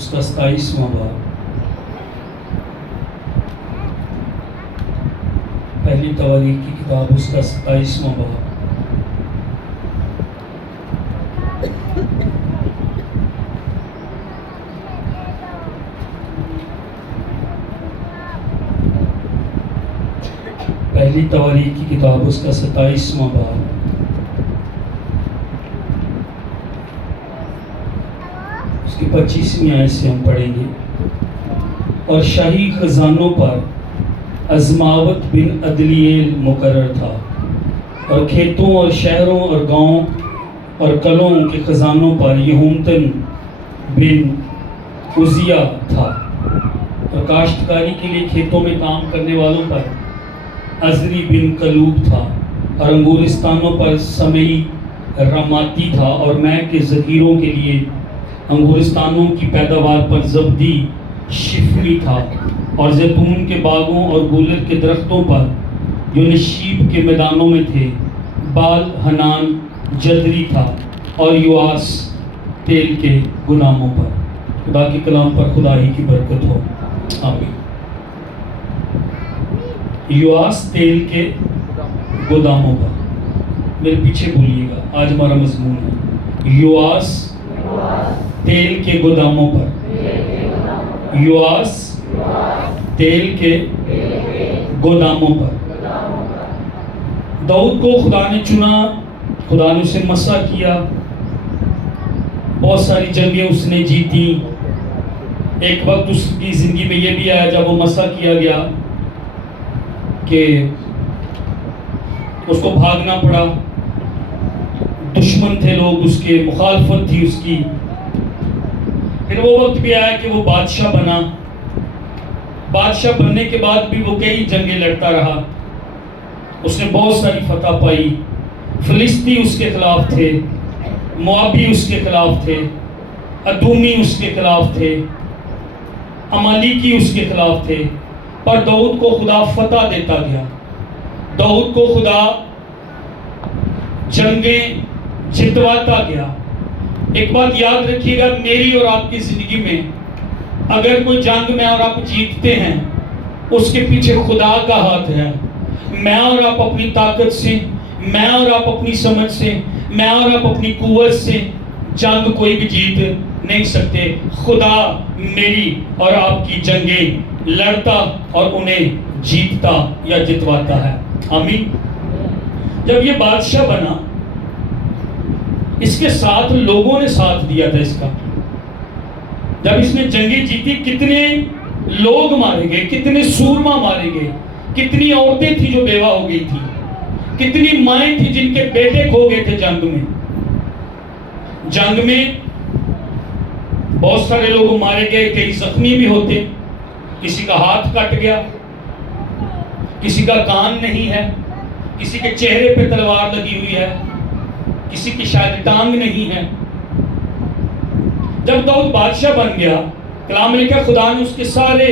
اس کا 27واں باب، پہلی تواریخ کی کتاب اس کا 27واں باب۔ پہلی تواریخ کی کتاب اس کا 27واں باب۔ اس کی 25ویں آیت سے ہم پڑھیں گے۔ اور شاہی خزانوں پر ازماوت بن عدلیل مقرر تھا، اور کھیتوں اور شہروں اور گاؤں اور قلعوں کے خزانوں پر یہونتن بن عزیہ تھا، اور کاشتکاری کے لیے کھیتوں میں کام کرنے والوں پر عزری بن کلوب تھا، اور انگورستانوں پر سمئی رماتی تھا، اور میں کے ذخیروں کے لیے انگورستانوں کی پیداوار پر زبدی شفلی تھا، اور زیتون کے باغوں اور گولر کے درختوں پر جو نشیب کے میدانوں میں تھے بال حنان جدری تھا، اور یواس تیل کے غلاموں پر۔ خدا کے کلام پر خدا ہی کی برکت ہو، آمین۔ یواس تیل کے گوداموں پر، میرے پیچھے بولیے گا، آج ہمارا مضمون ہے یواس تیل کے گوداموں پر، یواس تیل کے گوداموں پر۔ داؤد کو خدا نے چنا، خدا نے اسے مسح کیا، بہت ساری جنگیں اس نے جیتی۔ ایک وقت اس کی زندگی میں یہ بھی آیا جب وہ مسح کیا گیا کہ اس کو بھاگنا پڑا، دشمن تھے لوگ اس کے، مخالفت تھی اس کی۔ پھر وہ وقت بھی آیا کہ وہ بادشاہ بنا، بادشاہ بننے کے بعد بھی وہ کئی جنگیں لڑتا رہا، اس نے بہت ساری فتح پائی۔ فلسطی اس کے خلاف تھے، موابی اس کے خلاف تھے، ادومی اس کے خلاف تھے، عمالیکی اس کے خلاف تھے، پر داؤد کو خدا فتح دیتا گیا، داؤد کو خدا جنگیں جتواتا گیا۔ ایک بات یاد رکھیے گا، میری اور آپ کی زندگی میں اگر کوئی جنگ میں اور آپ جیتتے ہیں، اس کے پیچھے خدا کا ہاتھ ہے۔ میں اور آپ اپنی طاقت سے، میں اور آپ اپنی سمجھ سے، میں اور آپ اپنی قوت سے جنگ کوئی بھی جیت نہیں سکتے۔ خدا میری اور آپ کی جنگیں لڑتا اور انہیں جیتتا یا جتواتا ہے، آمین۔ جب یہ بادشاہ بنا، اس کے ساتھ لوگوں نے ساتھ دیا تھا اس کا۔ جب اس نے جنگیں جیتی، کتنے لوگ مارے گئے، کتنے سورما مارے گئے، کتنی عورتیں تھیں جو بیوہ ہو گئی تھی، کتنی مائیں تھیں جن کے بیٹے کھو گئے تھے جنگ میں۔ جنگ میں بہت سارے لوگ مارے گئے، کئی زخمی بھی ہوتے، کسی کا ہاتھ کٹ گیا، کسی کا کان نہیں ہے، کسی کے چہرے پہ تلوار لگی ہوئی ہے، کسی کی شاید ٹانگ نہیں ہے۔ جب داؤد بادشاہ بن گیا، کلام میں لکھا خدا نے اس کے سارے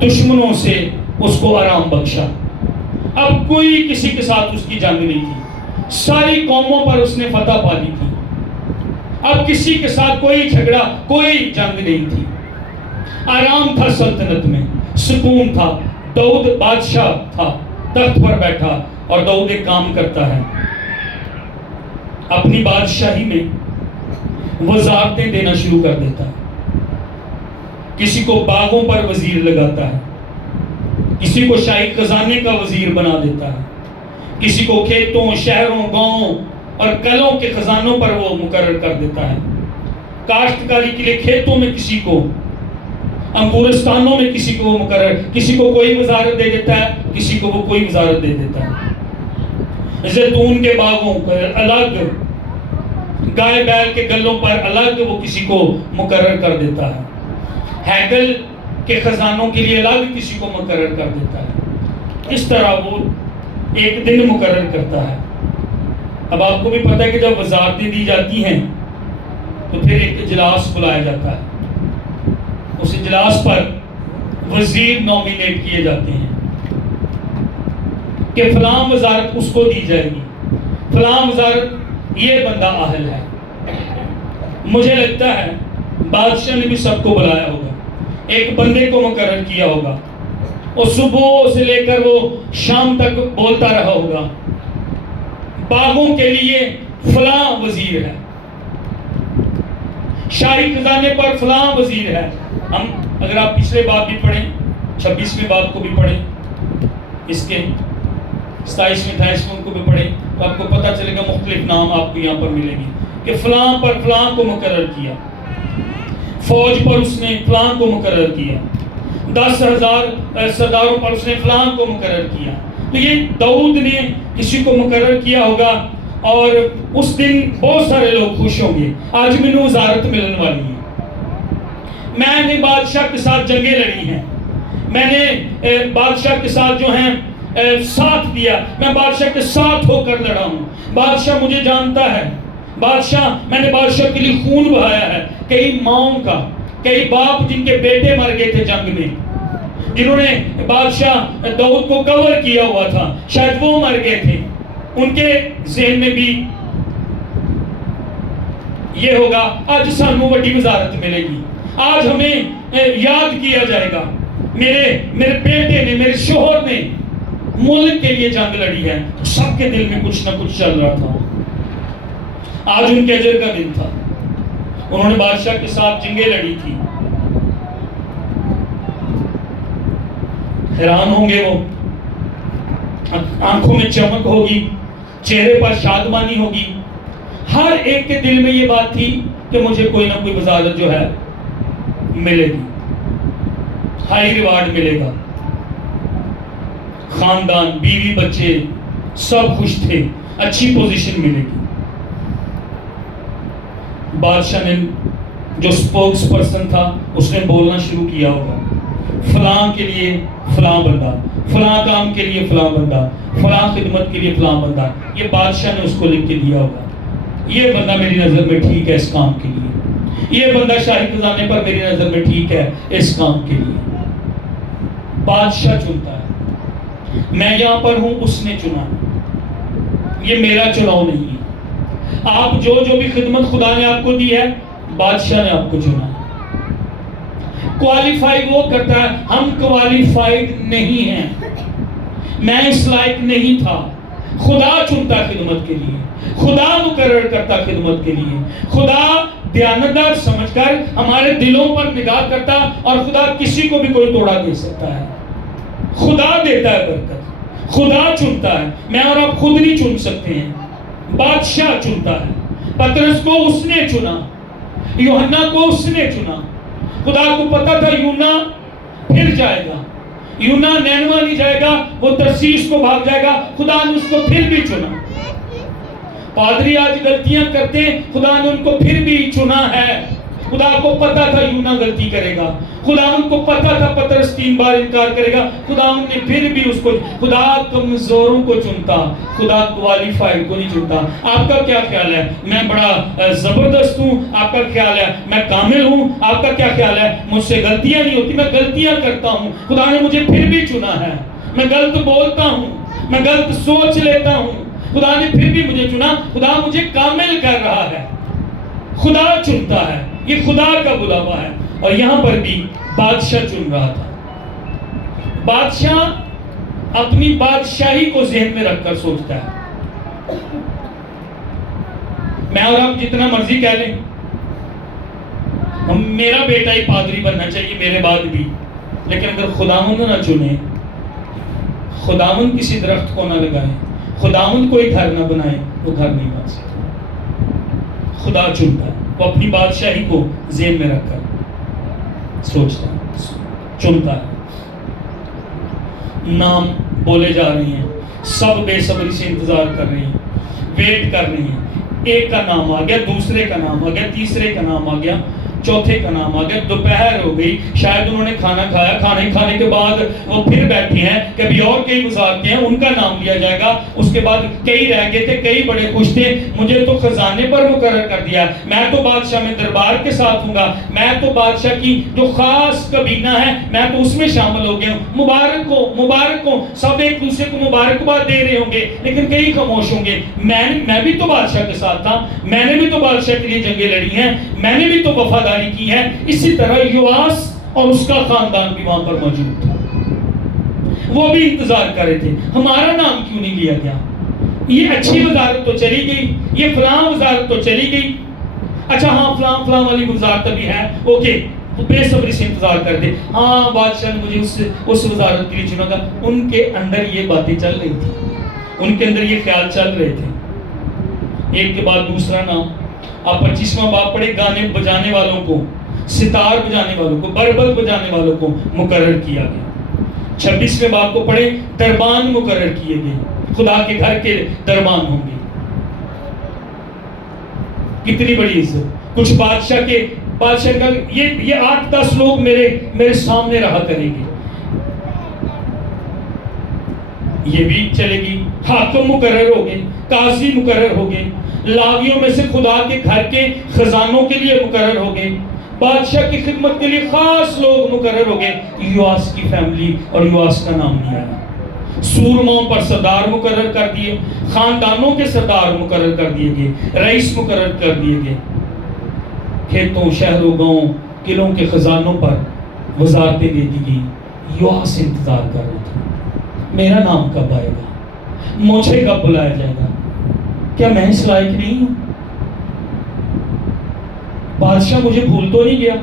دشمنوں سے اس کو آرام بخشا۔ اب کوئی کسی کے ساتھ اس کی جنگ نہیں تھی، ساری قوموں پر اس نے فتح پا لی تھی۔ اب کسی کے ساتھ کوئی جھگڑا، کوئی جنگ نہیں تھی، آرام تھا سلطنت میں، سکون تھا۔ داؤد بادشاہ تھا، تخت پر بیٹھا، اور داؤد ایک کام کرتا ہے، اپنی بادشاہی میں وزارتیں دینا شروع کر دیتا ہے۔ کسی کو باغوں پر وزیر لگاتا ہے، کسی کو شاہی خزانے کا وزیر بنا دیتا ہے، کسی کو کھیتوں، شہروں، گاؤں اور قلعوں کے خزانوں پر وہ مقرر کر دیتا ہے۔ کاشتکاری کے لیے کھیتوں میں کسی کو، انگورستانوں میں کسی کو وہ مقرر، کسی کو کوئی وزارت دے دیتا ہے، کسی کو وہ کوئی وزارت دے دیتا ہے۔ زیتون کے باغوں پر الگ، گائے بیل کے گلوں پر الگ وہ کسی کو مقرر کر دیتا ہے، ہیکل کے خزانوں کے لیے الگ کسی کو مقرر کر دیتا ہے۔ اس طرح وہ ایک دن مقرر کرتا ہے۔ اب آپ کو بھی پتہ ہے کہ جب وزارتیں دی جاتی ہیں تو پھر ایک اجلاس بلایا جاتا ہے، اس اجلاس پر وزیر نومینیٹ کیے جاتے ہیں کہ فلاں وزارت اس کو دی جائے گی، فلاں وزارت یہ بندہ اہل ہے۔ مجھے لگتا ہے بادشاہ نے بھی سب کو بلایا ہوگا، ایک بندے کو مقرر کیا ہوگا، اور صبح سے لے کر وہ شام تک بولتا رہا ہوگا باغوں کے لیے فلاں وزیر ہے، شاہی خزانے پر فلاں وزیر ہے۔ ہم اگر آپ پچھلے باب بھی پڑھیں، 26ویں باب کو بھی پڑھیں، اس کے 27ویں 28ویں کو بھی پڑھیں، تو آپ کو پتہ چلے گا مختلف نام آپ کو یہاں پر ملے گی کہ فلاں پر فلاں کو مقرر کیا، فوج پر اس نے فلاں کو مقرر کیا، 10,000 سرداروں پر اس نے فلاں کو مقرر کیا۔ تو یہ داؤد نے کسی کو مقرر کیا ہوگا، اور اس دن بہت سارے لوگ خوش ہوں گے۔ آج میں نے وزارت ملنے والی ہے، میں نے بادشاہ کے ساتھ جنگیں لڑی ہیں، میں نے بادشاہ کے ساتھ جو ہیں ساتھ دیا، میں بادشاہ کے ساتھ ہو کر لڑا ہوں، بادشاہ مجھے جانتا ہے، بادشاہ میں نے بادشاہ کے لیے خون بہایا ہے۔ کئی ماؤں کا، کئی باپ جن کے بیٹے مر گئے تھے جنگ میں، جنہوں نے بادشاہ داؤد کو کور کیا ہوا تھا، شاید وہ مر گئے تھے، ان کے ذہن میں بھی یہ ہوگا آج سانو بڑی وزارت ملے گی، آج ہمیں یاد کیا جائے گا میرے بیٹے نے، میرے شوہر نے ملک کے لیے جنگ لڑی ہے۔ سب کے دل میں کچھ نہ کچھ چل رہا تھا، آج ان کے اجر کا دن تھا، انہوں نے بادشاہ کے ساتھ جنگیں لڑی تھی۔ حیران ہوں گے وہ، آنکھوں میں چمک ہوگی، چہرے پر شادمانی ہوگی، ہر ایک کے دل میں یہ بات تھی کہ مجھے کوئی نہ کوئی وزارت جو ہے ملے گی، ہائی ریوارڈ ملے گا، خاندان، بیوی، بچے سب خوش تھے، اچھی پوزیشن ملے گی۔ بادشاہ نے جو سپوکس پرسن تھا اس نے بولنا شروع کیا ہوگا، فلاں کے لیے فلاں بندہ، فلاں کام کے لیے فلاں بندہ، فلاں خدمت کے لیے فلاں بندہ، یہ بادشاہ نے اس کو لکھ کے دیا ہوگا، یہ بندہ میری نظر میں ٹھیک ہے اس کام کے لیے، یہ بندہ شاہی خزانے پر میری نظر میں ٹھیک ہے اس کام کے لیے۔ بادشاہ چنتا ہے، میں یہاں پر ہوں، اس نے چنا، یہ میرا چناؤ نہیں ہے۔ آپ جو بھی خدمت خدا نے آپ کو دی ہے، بادشاہ نے آپ کو چنا ہے۔ کوالیفائی وہ کرتا ہے، ہم کوالیفائیڈ نہیں ہیں، میں اس لائق نہیں تھا، خدا چنتا خدمت کے لیے، خدا مقرر کرتا خدمت کے لیے، خدا دیانتدار سمجھ کر ہمارے دلوں پر نگاہ کرتا، اور خدا کسی کو بھی کوئی توڑا دے سکتا ہے، خدا دیتا ہے برکت، خدا چنتا ہے، میں اور آپ خود نہیں چن سکتے ہیں، بادشاہ چنتا ہے۔ پترس کو اس نے چنا، یوحنا کو اس نے چنا، خدا کو پتا تھا یونا پھر جائے گا، یونا نینوا نہیں جائے گا، وہ ترسیس کو بھاگ جائے گا، خدا نے اس کو پھر بھی چنا۔ پادری آج غلطیاں کرتے ہیں، خدا نے ان کو پھر بھی چنا ہے۔ خدا کو پتا تھا یونا غلطی کرے گا، خدا ان کو پتا تھا پترس 3 بار انکار کرے گا، خدا ان نے پھر بھی اس کو، خدا کمزوروں کو چنتا، خدا کوالیفائڈ کو نہیں چنتا۔ آپ کا کیا خیال ہے؟ میں بڑا زبردست ہوں، آپ کا خیال ہے میں کامل ہوں، آپ کا کیا خیال ہے مجھ سے غلطیاں نہیں ہوتی؟ میں غلطیاں کرتا ہوں، خدا نے مجھے پھر بھی چنا ہے، میں غلط بولتا ہوں، میں غلط سوچ لیتا ہوں، خدا نے پھر بھی مجھے چنا، خدا مجھے کامل کر رہا ہے، خدا چنتا ہے، یہ خدا کا بلاوا ہے۔ اور یہاں پر بھی بادشاہ چن رہا تھا۔ بادشاہ اپنی بادشاہی کو ذہن میں رکھ کر سوچتا ہے، میں اور آپ جتنا مرضی کہہ لیں میرا بیٹا ہی پادری بننا چاہیے میرے بعد بھی، لیکن اگر خداوند نہ چنے، خداوند کسی درخت کو نہ لگائے، خداوند کوئی گھر نہ بنائے، وہ گھر نہیں بن سکتا۔ خدا چنتا ہے، وہ اپنی بادشاہی کو ذہن میں رکھ کر سوچتا ہے، چنتا ہے۔ نام بولے جا رہے ہیں، سب بے صبری سے انتظار کر رہے ہیں، ویٹ کر رہے ہیں، ایک کا نام آ گیا، دوسرے کا نام آ گیا، تیسرے کا نام آ گیا، چوتھے کا نام آ گیا، دوپہر ہو گئی، شاید انہوں نے کھانا کھایا، کھانے کے بعد وہ پھر بیٹھے ہیں کہ ابھی اور کئی گزارتے ہیں، ان کا نام لیا جائے گا۔ اس کے بعد کئی رہ گئے تھے، کئی بڑے خوش تھے، مجھے تو خزانے پر مقرر کر دیا، میں تو بادشاہ میں دربار کے ساتھ ہوں گا، میں تو بادشاہ کی جو خاص کابینہ ہے میں تو اس میں شامل ہو گیا ہوں، مبارک ہو، مبارک ہو۔ سب ایک دوسرے کو مبارکباد دے رہے ہوں گے، لیکن کئی خاموش ہوں گے۔ میں بھی تو بادشاہ کے ساتھ تھا، میں نے بھی تو بادشاہ کے لیے جنگیں لڑی ہیں، میں نے بھی تو وفادار وفاداری کی ہے، اسی طرح یواس اور اس کا خاندان بھی وہاں پر موجود تھا. وہ بھی انتظار کر رہے تھے ہمارا نام کیوں نہیں لیا گیا. یہ اچھی وزارت تو چلی گئی، یہ فلاں وزارت تو چلی گئی، اچھا ہاں فلاں والی وزارت ابھی ہے، اوکے بے صبری سے انتظار کر دے، ہاں بادشاہ نے مجھے اس وزارت کے لیے چنا تھا. ان کے اندر یہ باتیں چل رہی تھی، ان کے اندر یہ خیال چل رہے تھے. ایک کے بعد دوسرا نام. آپ 25واں باب پڑھے، گانے بجانے والوں کو، ستار بجانے والوں کو، بربط بجانے والوں کو مقرر کیا گیا. 26ویں باب کو پڑھے، دربان مقرر کیے گئے، خدا کے گھر کے دربان ہوں گے. کتنی بڑی عزت. کچھ بادشاہ کا یہ 8-10 لوگ میرے سامنے رہا کریں گے. یہ بھی چلے گی. حاکم مقرر ہو گئے، قاضی مقرر ہو گئے، لاویوں میں سے خدا کے گھر کے خزانوں کے لیے مقرر ہو گئے، بادشاہ کی خدمت کے لیے خاص لوگ مقرر ہو گئے. یواس کی فیملی اور یواس کا نام نہیں آیا. سورموں پر سردار مقرر کر دیے، خاندانوں کے سردار مقرر کر دیے گئے، رئیس مقرر کر دیے گئے. کھیتوں، شہروں، گاؤں، قلعوں کے خزانوں پر وزارتیں دے دی گئی. یواس انتظار کر رہے تھے میرا نام کب آئے گا، مجھے کب بلایا جائے گا، کیا میں اس لائق نہیں ہوں، بادشاہ مجھے بھول تو نہیں گیا.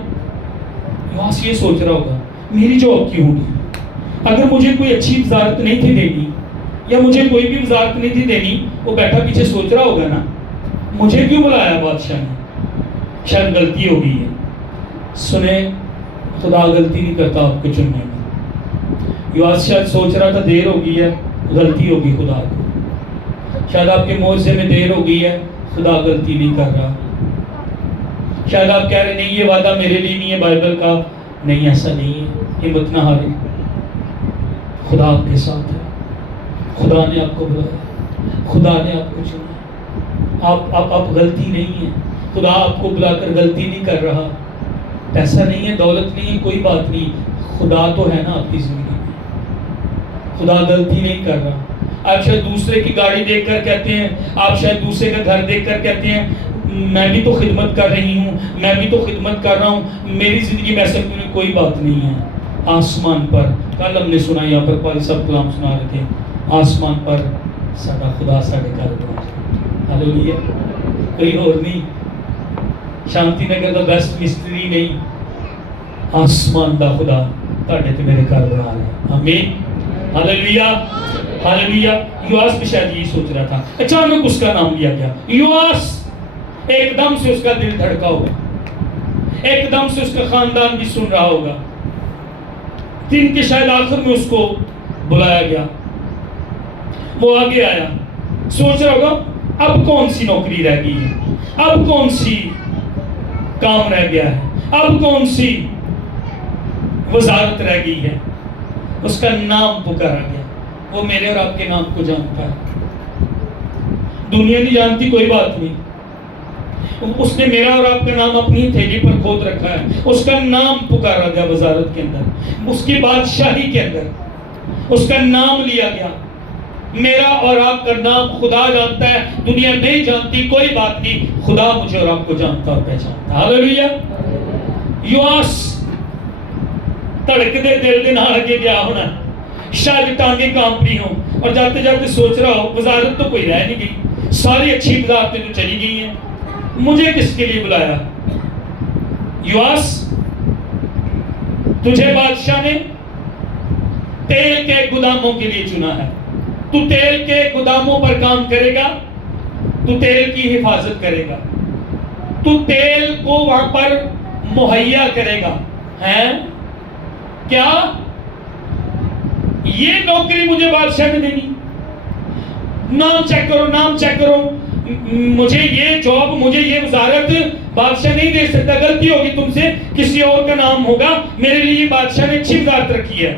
یواس یہ سوچ رہا ہوگا میری جاب کیوں ہوگی، اگر مجھے کوئی اچھی وزارت نہیں تھی دینی یا مجھے کوئی بھی وزارت نہیں تھی دینی، وہ بیٹھا پیچھے سوچ رہا ہوگا نا مجھے کیوں بلایا بادشاہ نے، شاید غلطی ہو گئی ہے. سنیں، خدا غلطی نہیں کرتا آپ کو چننے میں. یواس شاید سوچ رہا تھا دیر ہو گئی ہے، غلطی ہوگی خدا کو. شاید آپ کے معجزے میں دیر ہو گئی ہے، خدا غلطی نہیں کر رہا. شاید آپ کہہ رہے نہیں یہ وعدہ میرے لیے نہیں ہے بائبل کا. نہیں، ایسا نہیں ہے، ہمت نہ ہارے، خدا آپ کے ساتھ ہے. خدا نے آپ کو بلایا، خدا نے آپ کو چنا. آپ غلطی نہیں ہے، خدا آپ کو بلا کر غلطی نہیں کر رہا. پیسہ نہیں ہے، دولت نہیں ہے، کوئی بات نہیں، خدا تو ہے نا آپ کی زندگی میں. خدا غلطی نہیں کر رہا. آپ شاید دوسرے کی گاڑی دیکھ کر کہتے ہیں، آپ شاید دوسرے کا گھر دیکھ کر کہتے ہیں میں بھی تو خدمت کر رہی ہوں، میں بھی تو خدمت کر رہا ہوں، میری زندگی میں ایسا کیوں نہیں. کوئی بات نہیں ہے. آسمان پر، کل ہم نے سنا یہاں پر پال صاحب کلام سنا رہے تھے، آسمان پر ساڈا خدا ساڈے گھر بنا. ہاللیلویا. کوئی اور نہیں، شانتی نگر دا بیسٹ مستری نہیں، آسمان دا خدا تہاڈے تے میرے گھر بنا رہا ہے. آمین. ہاللیلویا، ہاللیلویا. یواس بھی شاید یہی سوچ رہا تھا. اچانک اس کا نام لیا گیا یواس. ایک دم سے اس کا دل دھڑکا ہوگا، ایک دم سے اس کا خاندان بھی سن رہا ہوگا. دن کے شاید آخر میں اس کو بلایا گیا. وہ آگے آیا، سوچ رہا ہوگا اب کون سی نوکری رہ گئی ہے، اب کون سی کام رہ گیا ہے، اب کون سی وزارت رہ گئی ہے. اس کا نام پکارا گیا. وہ میرے اور آپ کے نام کو جانتا ہے، دنیا نہیں جانتی، کوئی بات نہیں. اس نے میرا اور آپ کا نام اپنی تھیلی پر کھود رکھا ہے. اس کا نام پکارا گیا وزارت کے اندر، اس کی بادشاہی کے اندر اس کا نام لیا گیا. میرا اور آپ کا نام خدا جانتا ہے، دنیا نہیں جانتی، کوئی بات نہیں، خدا مجھے اور آپ کو جانتا اور پہچانتا. ہاللیلویا. یواس تڑکتے دل دن آگے گیا ہونا، شاید ٹانگیں کانپ رہی ہوں اور جاتے جاتے سوچ رہا ہو وزارت تو کوئی رہ نہیں گئی، ساری اچھی وزارتیں تو چلی گئی ہیں، مجھے کس کے لیے بلایا. یواس، تجھے بادشاہ نے تیل کے گوداموں کے لیے چنا ہے. تو تیل کے گوداموں پر کام کرے گا، تو تیل کی حفاظت کرے گا، تو تیل کو وہاں پر مہیا کرے گا. ہیں کیا یہ نوکری مجھے بادشاہ نے دینی؟ نام چیک کرو، نام چیک کرو. مجھے یہ جاب، مجھے یہ وزارت بادشاہ نہیں دے سکتا. غلطی ہوگی تم سے، کسی اور کا نام ہوگا. میرے لیے بادشاہ نے اچھی وزارت رکھی ہے.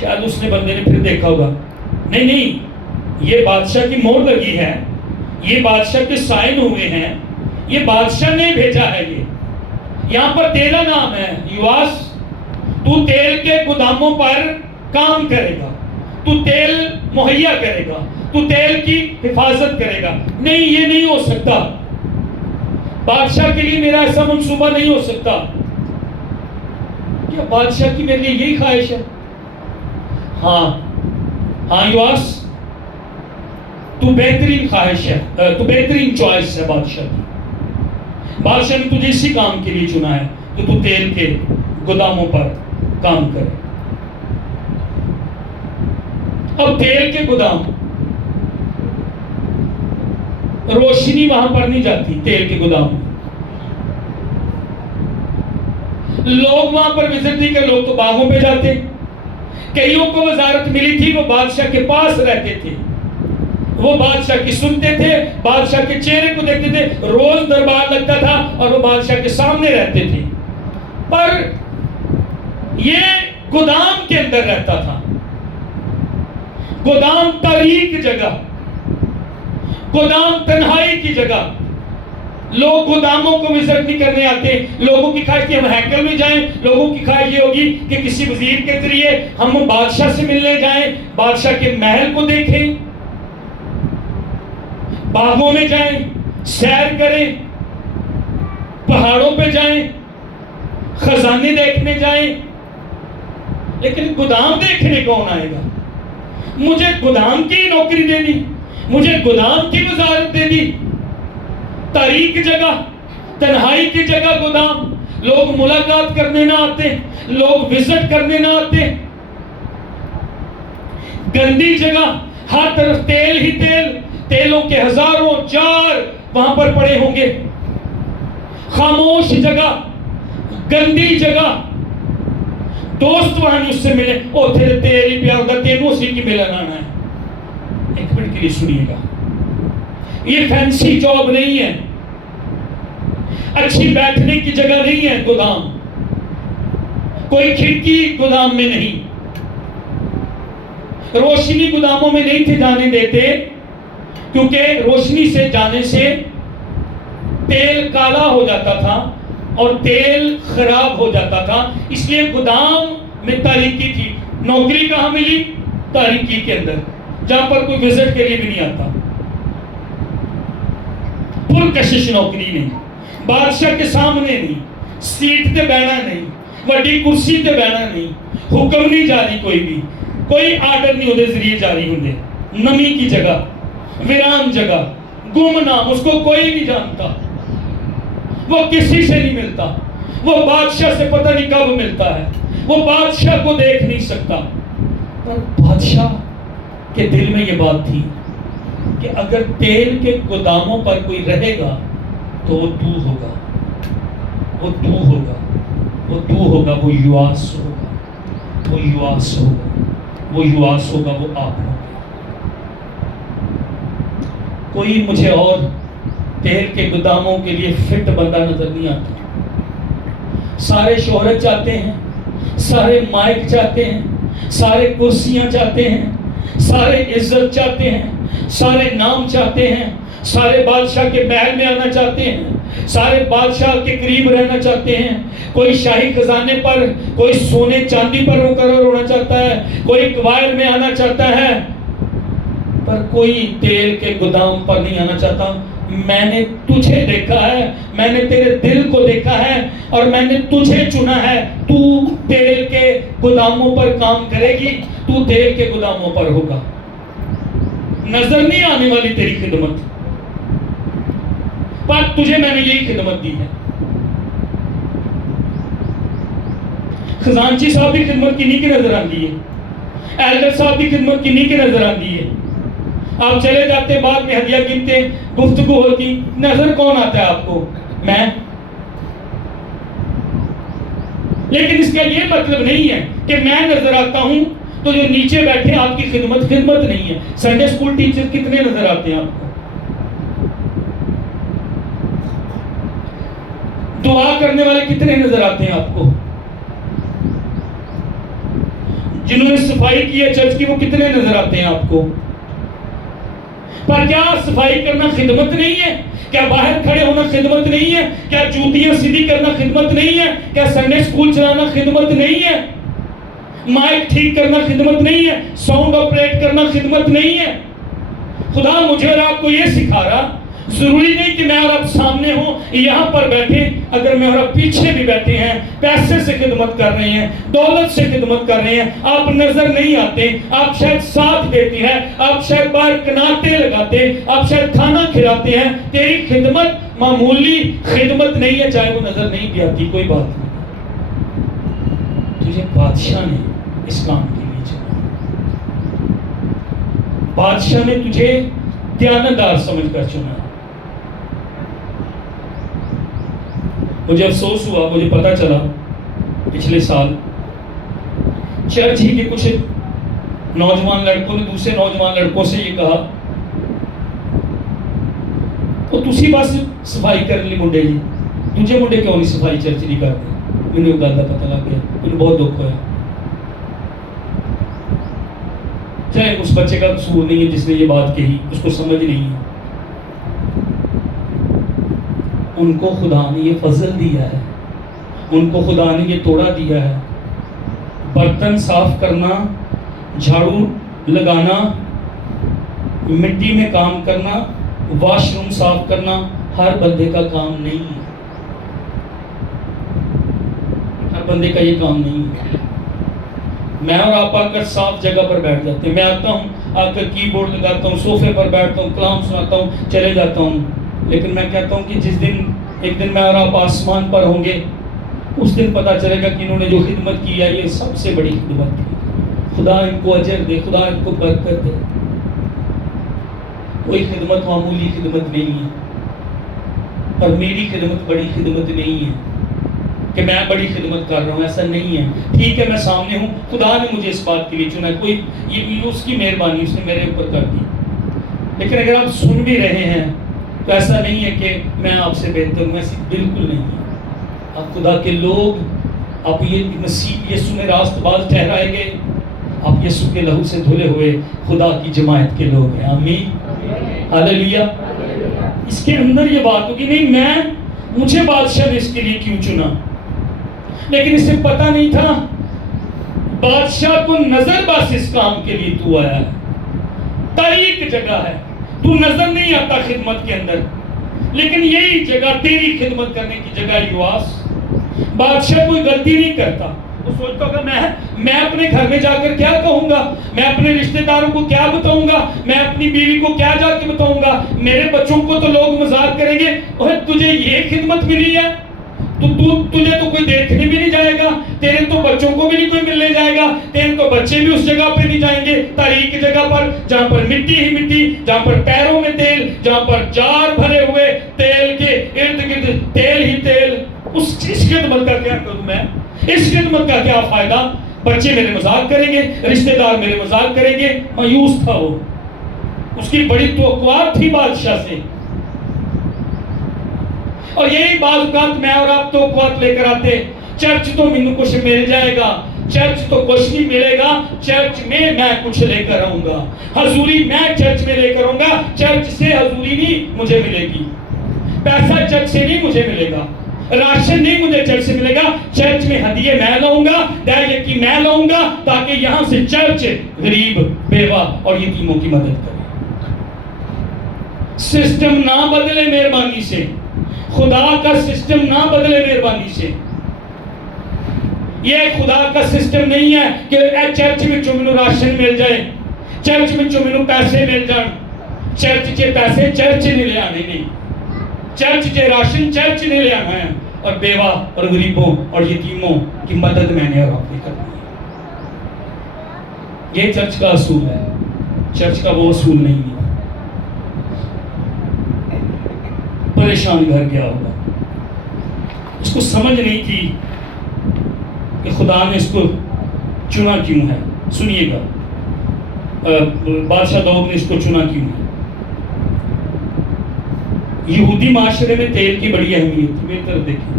شاید اس نے بندے نے پھر دیکھا ہوگا، نہیں نہیں، یہ بادشاہ کی مہر لگی ہے، یہ بادشاہ کے سائن ہوئے ہیں، یہ بادشاہ نے بھیجا ہے. یہ یہاں پر تیرا نام ہے یواس. تو تیل کے گوداموں پر کام کرے گا، تو تیل مہیا کرے گا، تو تیل کی حفاظت کرے گا. نہیں، یہ نہیں ہو سکتا. بادشاہ کے لیے میرا ایسا منصوبہ نہیں ہو سکتا. کیا بادشاہ کی میرے لیے یہی خواہش ہے؟ ہاں یواس، تو بہترین خواہش ہے، تو بہترین چوائس ہے بادشاہ کی. بادشاہ نے تجھے اسی کام کے لیے چنا ہے کہ تو تیل کے گوداموں پر کام کرے. اب تیل کے گودام، روشنی وہاں پر نہیں جاتی. تیل کے گودام میں لوگ وہاں پر وزٹ نہیں کرتے، لوگ تو باغوں پہ جاتے. کئیوں کو وزارت ملی تھی، وہ بادشاہ کے پاس رہتے تھے، وہ بادشاہ کی سنتے تھے، بادشاہ کے چہرے کو دیکھتے تھے. روز دربار لگتا تھا اور وہ بادشاہ کے سامنے رہتے تھے. پر یہ گودام کے اندر رہتا تھا. گودام تاریک جگہ، گودام تنہائی کی جگہ. لوگ گوداموں کو وزٹ نہیں کرنے آتے. لوگوں کی خواہش کہ ہم ہیکل میں جائیں، لوگوں کی خواہش یہ ہوگی کہ کسی وزیر کے ذریعے ہم بادشاہ سے ملنے جائیں، بادشاہ کے محل کو دیکھیں، باغوں میں جائیں، سیر کریں، پہاڑوں پہ جائیں، خزانے دیکھنے جائیں. لیکن گودام دیکھنے کون آئے گا؟ مجھے گودام کی نوکری دے دی، مجھے گودام کی وزارت دے دی. تاریک جگہ، تنہائی کی جگہ گودام. لوگ ملاقات کرنے نہ آتے، لوگ وزٹ کرنے نہ آتے. گندی جگہ، ہر طرف تیل ہی تیل، تیلوں کے ہزاروں جار وہاں پر پڑے ہوں گے. خاموش جگہ، گندی جگہ. دوست وہاں نہیں اس سے ملے، او تیرے تیری پیار ہوتا، تینوں اسی کی ملن آنا ہے. ایک منٹ کے لیے سنیے گا، یہ فینسی جاب نہیں ہے، اچھی بیٹھنے کی جگہ نہیں ہے گودام. کوئی کھڑکی گودام میں نہیں. روشنی گوداموں میں نہیں تھے جانے دیتے، کیونکہ روشنی سے جانے سے تیل کالا ہو جاتا تھا اور تیل خراب ہو جاتا تھا. اس لیے گودام میں تاریکی تھی. نوکری کہاں ملی؟ تاریکی کے اندر، جہاں پر کوئی وزٹ کے لیے بھی نہیں آتا. پرکشش نوکری نہیں، بادشاہ کے سامنے نہیں، سیٹ تے بیٹھنا نہیں، وڈی کرسی تے بیٹھنا نہیں، حکم نہیں جاری، کوئی آرڈر نہیں ہوتے ذریعے جاری ہوتے. نمی کی جگہ، ویران جگہ، گمنام، اس کو کوئی نہیں جانتا، وہ کسی سے نہیں ملتا، وہ بادشاہ سے پتہ نہیں کب ملتا ہے، وہ بادشاہ کو دیکھ نہیں سکتا. پر بادشاہ کے دل میں یہ بات تھی کہ اگر تیل کے گوداموں پر کوئی رہے گا تو وہ تو ہوگا، وہ تو ہوگا، وہ تو ہوگا، وہ یواس ہوگا، وہ یواس ہوگا، وہ یواس ہوگا، وہ آپ ہوگا. کوئی مجھے اور تیل کے گوداموں کے لیے فٹ بندہ نظر نہیں آتا. سارے شہرت چاہتے ہیں، سارے مائک چاہتے ہیں، سارے کرسیاں چاہتے ہیں، سارے عزت چاہتے ہیں، سارے نام چاہتے ہیں، سارے بادشاہ کے محل میں آنا چاہتے ہیں، سارے بادشاہ کے قریب رہنا چاہتے ہیں. کوئی شاہی خزانے پر، کوئی سونے چاندی پر مقرر ہونا چاہتا ہے، کوئی قوائل میں آنا چاہتا ہے، پر کوئی تیل کے گودام پر نہیں آنا چاہتا. میں نے تجھے دیکھا ہے، میں نے تیرے دل کو دیکھا ہے اور میں نے تجھے چنا ہے. تو تیل کے گوداموں پر کام کرے گی، تو تیل کے گوداموں پر ہوگا. نظر نہیں آنے والی تیری خدمت، پر تجھے میں نے یہی خدمت دی ہے. خزانچی صاحب کی خدمت کنی کی نظر آتی ہے، ایلڈر صاحب کی خدمت کنی کی نظر آتی ہے. آپ چلے جاتے، بعد میں ہدیہ گنتے، گفتگو ہوتی، نظر کون آتا ہے آپ کو؟ میں. لیکن اس کا یہ مطلب نہیں ہے کہ میں نظر آتا ہوں تو جو نیچے بیٹھے آپ کی خدمت نہیں ہے. سنڈے اسکول ٹیچر کتنے نظر آتے ہیں آپ کو؟ دعا کرنے والے کتنے نظر آتے ہیں آپ کو؟ جنہوں نے صفائی کی ہے چرچ کی، وہ کتنے نظر آتے ہیں آپ کو؟ پر کیا صفائی کرنا خدمت نہیں ہے؟ کیا باہر کھڑے ہونا خدمت نہیں ہے؟ کیا جوتیاں سیدھی کرنا خدمت نہیں ہے؟ کیا سنڈے اسکول چلانا خدمت نہیں ہے؟ مائک ٹھیک کرنا خدمت نہیں ہے؟ ساؤنڈ آپریٹ کرنا خدمت نہیں ہے؟ خدا مجھے اور آپ کو یہ سکھا رہا، ضروری نہیں کہ میں اور آپ سامنے ہوں، یہاں پر بیٹھے، اگر میں اور آپ پیچھے بھی بیٹھے ہیں، پیسے سے خدمت کر رہے ہیں، دولت سے خدمت کر رہے ہیں، آپ نظر نہیں آتے، آپ شاید ساتھ دیتے ہیں، آپ شاید باہر کناتے لگاتے، آپ شاید کھانا کھلاتے ہیں، تیری خدمت معمولی خدمت نہیں ہے، چاہے وہ نظر نہیں بھی آتی، کوئی بات نہیں، تجھے بادشاہ نے اس کام کے لیے چنا، بادشاہ نے تجھے دیانتدار سمجھ کر چنا۔ مجھے افسوس ہوا، مجھے پتا چلا پچھلے سال چرچ ہی کے کچھ نوجوان لڑکوں نے دوسرے نوجوان لڑکوں سے یہ کہا، تو تسی بس صفائی کر لی منڈے جی، تجھے منڈے کیوں نہیں صفائی چرچ نہیں کرتے؟ مجھے وہ گل کا پتہ لگ گیا، مجھے بہت دکھ ہوا۔ چاہے اس بچے کا قصور نہیں ہے جس نے یہ بات کہی، اس کو سمجھ نہیں ہے، ان کو خدا نے یہ فضل دیا ہے، ان کو خدا نے یہ توڑا دیا ہے، برتن صاف کرنا، جھاڑو لگانا، مٹی میں کام کرنا، واش روم صاف کرنا ہر بندے کا کام نہیں ہے، ہر بندے کا یہ کام نہیں ہے۔ میں اور آپ آ کر صاف جگہ پر بیٹھ جاتے ہیں، میں آتا ہوں، آ کر کی بورڈ لگاتا ہوں، صوفے پر بیٹھتا ہوں، کلام سناتا ہوں، چلے جاتا ہوں، لیکن میں کہتا ہوں کہ جس دن ایک دن میں اور آپ آسمان پر ہوں گے، اس دن پتا چلے گا کہ انہوں نے جو خدمت کی ہے یہ سب سے بڑی خدمت تھی، خدا ان کو اجر دے، خدا ان کو برکت دے۔ کوئی خدمت معمولی خدمت نہیں ہے، اور میری خدمت بڑی خدمت نہیں ہے کہ میں بڑی خدمت کر رہا ہوں، ایسا نہیں ہے۔ ٹھیک ہے میں سامنے ہوں، خدا نے مجھے اس بات کے لیے چنا ہے، کوئی یہ اس کی مہربانی، اس نے میرے اوپر کر دی، لیکن اگر آپ سن بھی رہے ہیں تو ایسا نہیں ہے کہ میں آپ سے بہتر ہوں، ایسی بالکل نہیں ہے۔ آپ خدا کے لوگ، آپ یہ مسیح یسوع میں راست باز ٹھہرائے گئے، آپ یسوع کے لہو سے دھلے ہوئے خدا کی جماعت کے لوگ ہیں، آمین، ہاللیلویہ۔ اس کے اندر یہ بات ہوگی نہیں مجھے بادشاہ نے اس کے لیے کیوں چنا، لیکن اسے پتہ نہیں تھا بادشاہ کو نظر بس اس کام کے لیے تو آیا ہے، طریق جگہ ہے، تو نظر نہیں آتا خدمت کے اندر، لیکن یہی جگہ تیری خدمت کرنے کی جگہ یواس۔ بادشاہ کوئی غلطی نہیں کرتا، وہ سوچتا ہوگا میں اپنے گھر میں جا کر کیا کہوں گا، میں اپنے رشتہ داروں کو کیا بتاؤں گا، میں اپنی بیوی کو کیا جا کے بتاؤں گا، میرے بچوں کو تو لوگ مذاق کریں گے، اوہ تجھے یہ خدمت ملی ہے، تجھے تو کوئی دیکھنے بھی نہیں جائے گا، تیرے تو بچوں کو بھی نہیں کوئی ملنے جائے گا، تیرے تو بچے بھی اس جگہ پہ نہیں جائیں گے، تاریخ جگہ پر جہاں پر مٹی ہی مٹی، جہاں پر پیروں میں تیل، جہاں پر جار بھرے ہوئے تیل کے ارد گرد تیل ہی تیل۔ اس خدمت کا کیا کروں میں، اس خدمت کا کیا فائدہ، بچے میرے مذاق کریں گے، رشتہ دار میرے مذاق کریں گے۔ مایوس تھا وہ، اس کی بڑی توقعات تھی بادشاہ سے، اور یہی بعض اوقات میں اور آپ توقعات لے کر آتے، چرچ تو مینوں کچھ مل جائے گا، چرچ تو کچھ نہیں ملے گا، چرچ میں کچھ لے کر آؤں گا، حضوری میں چرچ میں لے کر آؤں گا، چرچ سے حضوری نہیں مجھے ملے گی، پیسہ چرچ سے نہیں مجھے ملے گا، راشن نہیں مجھے چرچ سے ملے گا، چرچ میں ہدیے میں لاؤں گا، دائرے میں لاؤں گا، تاکہ یہاں سے چرچ غریب، بیوہ اور یتیموں کی مدد کرے۔ سسٹم نہ بدلے مہربانی سے، خدا کا سسٹم نہ بدلے مہربانی سے۔ یہ خدا کا سسٹم نہیں ہے کہ چرچ میں چومنو راشن مل جائے، چرچ میں چومنو پیسے مل جائیں، چرچ کے پیسے چرچ نے لے آنے نہیں، چرچ کے راشن چرچ نے لے آنا ہے، اور بیوہ اور غریبوں اور یتیموں کی مدد میں نے اور آپ نے کرنی ہے۔ یہ چرچ کا اصول ہے، چرچ کا وہ اصول نہیں ہے۔ پریشان گھر گیا ہوگا، اس کو سمجھ نہیں تھی کہ خدا نے اس کو چنا کیوں ہے۔ سنیے گا بادشاہ داؤد نے اس کو چنا کیوں ہے۔ یہودی معاشرے میں تیل کی بڑی اہمیت تھی، میری طرف دیکھیں،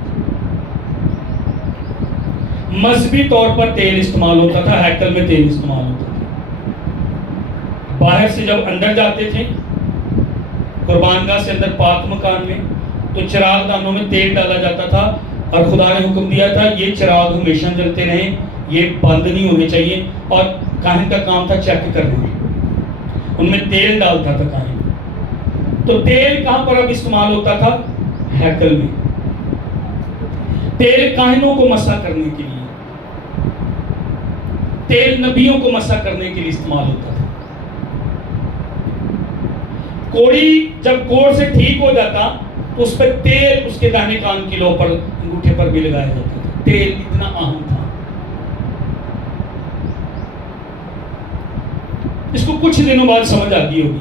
مذہبی طور پر تیل استعمال ہوتا تھا، ہیکل میں تیل استعمال ہوتا تھا، باہر سے جب اندر جاتے تھے قربان گاہ سے اندر پاک مکان میں، تو چراغ دانوں میں تیل ڈالا جاتا تھا، اور خدا نے حکم دیا تھا یہ چراغ ہمیشہ جلتے رہیں، یہ بند نہیں ہونے چاہیے، اور کاہن کا کام تھا چیک کرنا، ان میں تیل ڈالتا تھا کاہن، تو تیل کہاں پر اب استعمال ہوتا تھا؟ ہیکل میں. تیل کاہنوں کو مسح کرنے کے لیے، تیل نبیوں کو مسح کرنے کے لیے استعمال ہوتا تھا. کوڑی جب کوڑ سے ٹھیک ہو جاتا تو اس پہ تیل اس کے داہنے کان کی لو پر، انگوٹھے پر بھی لگایا جاتا تھا. تیل اتنا اہم تھا. اس کو کچھ دنوں بعد سمجھ آتی ہوگی